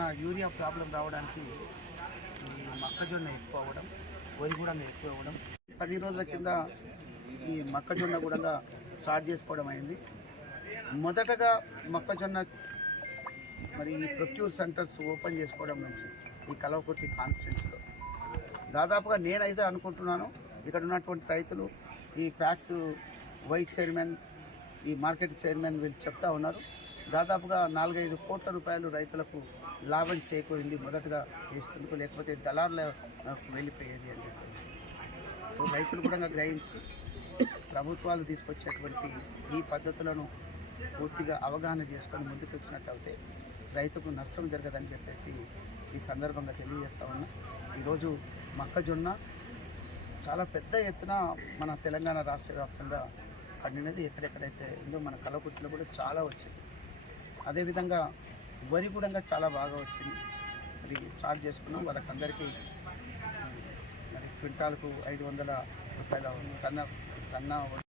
ఉన్న urea problem రావడానికి మొక్కజొన్న ఎక్కువ అవ్వడం వరి కూడా ఎక్కువ అవ్వడం. పది రోజుల కింద ఈ మొక్కజొన్న కూడా స్టార్ట్ చేసుకోవడం అయింది. మొదటగా మొక్కజొన్న మరి ఈ ప్రొక్యూర్ సెంటర్స్ ఓపెన్ చేసుకోవడం నుంచి ఈ కలవకుర్తి కాన్స్టిట్యూన్స్లో దాదాపుగా నేనైతే అనుకుంటున్నాను ఇక్కడ ఉన్నటువంటి రైతులు ఈ ప్యాక్స్ వైస్ చైర్మన్ ఈ మార్కెట్ చైర్మన్ వీళ్ళు చెప్తా ఉన్నారు. దాదాపుగా నాలుగైదు కోట్ల రూపాయలు రైతులకు లాభం చేకూరింది మొదటగా చేసేందుకు లేకపోతే దళారుల వెళ్ళిపోయేది అని చెప్పేసి. సో రైతులు కూడా గ్రహించి ప్రభుత్వాలు తీసుకొచ్చేటువంటి ఈ పద్ధతులను పూర్తిగా అవగాహన చేసుకొని ముందుకు వచ్చినట్టయితే రైతుకు నష్టం జరగదని చెప్పేసి ఈ సందర్భంగా తెలియజేస్తా ఉన్నా. ఈరోజు మొక్కజొన్న చాలా పెద్ద ఎత్తున మన తెలంగాణ రాష్ట్ర వ్యాప్తంగా పండినది ఎక్కడెక్కడైతే ఉందో మన కలకుర్తిలో కూడా చాలా వచ్చింది. అదేవిధంగా వరి కూడా చాలా బాగా వచ్చింది. మరి స్టార్ట్ చేసుకున్నాం. వాళ్ళకందరికీ మరి క్వింటాల్కు ఐదు వందల రూపాయల సన్న సన్న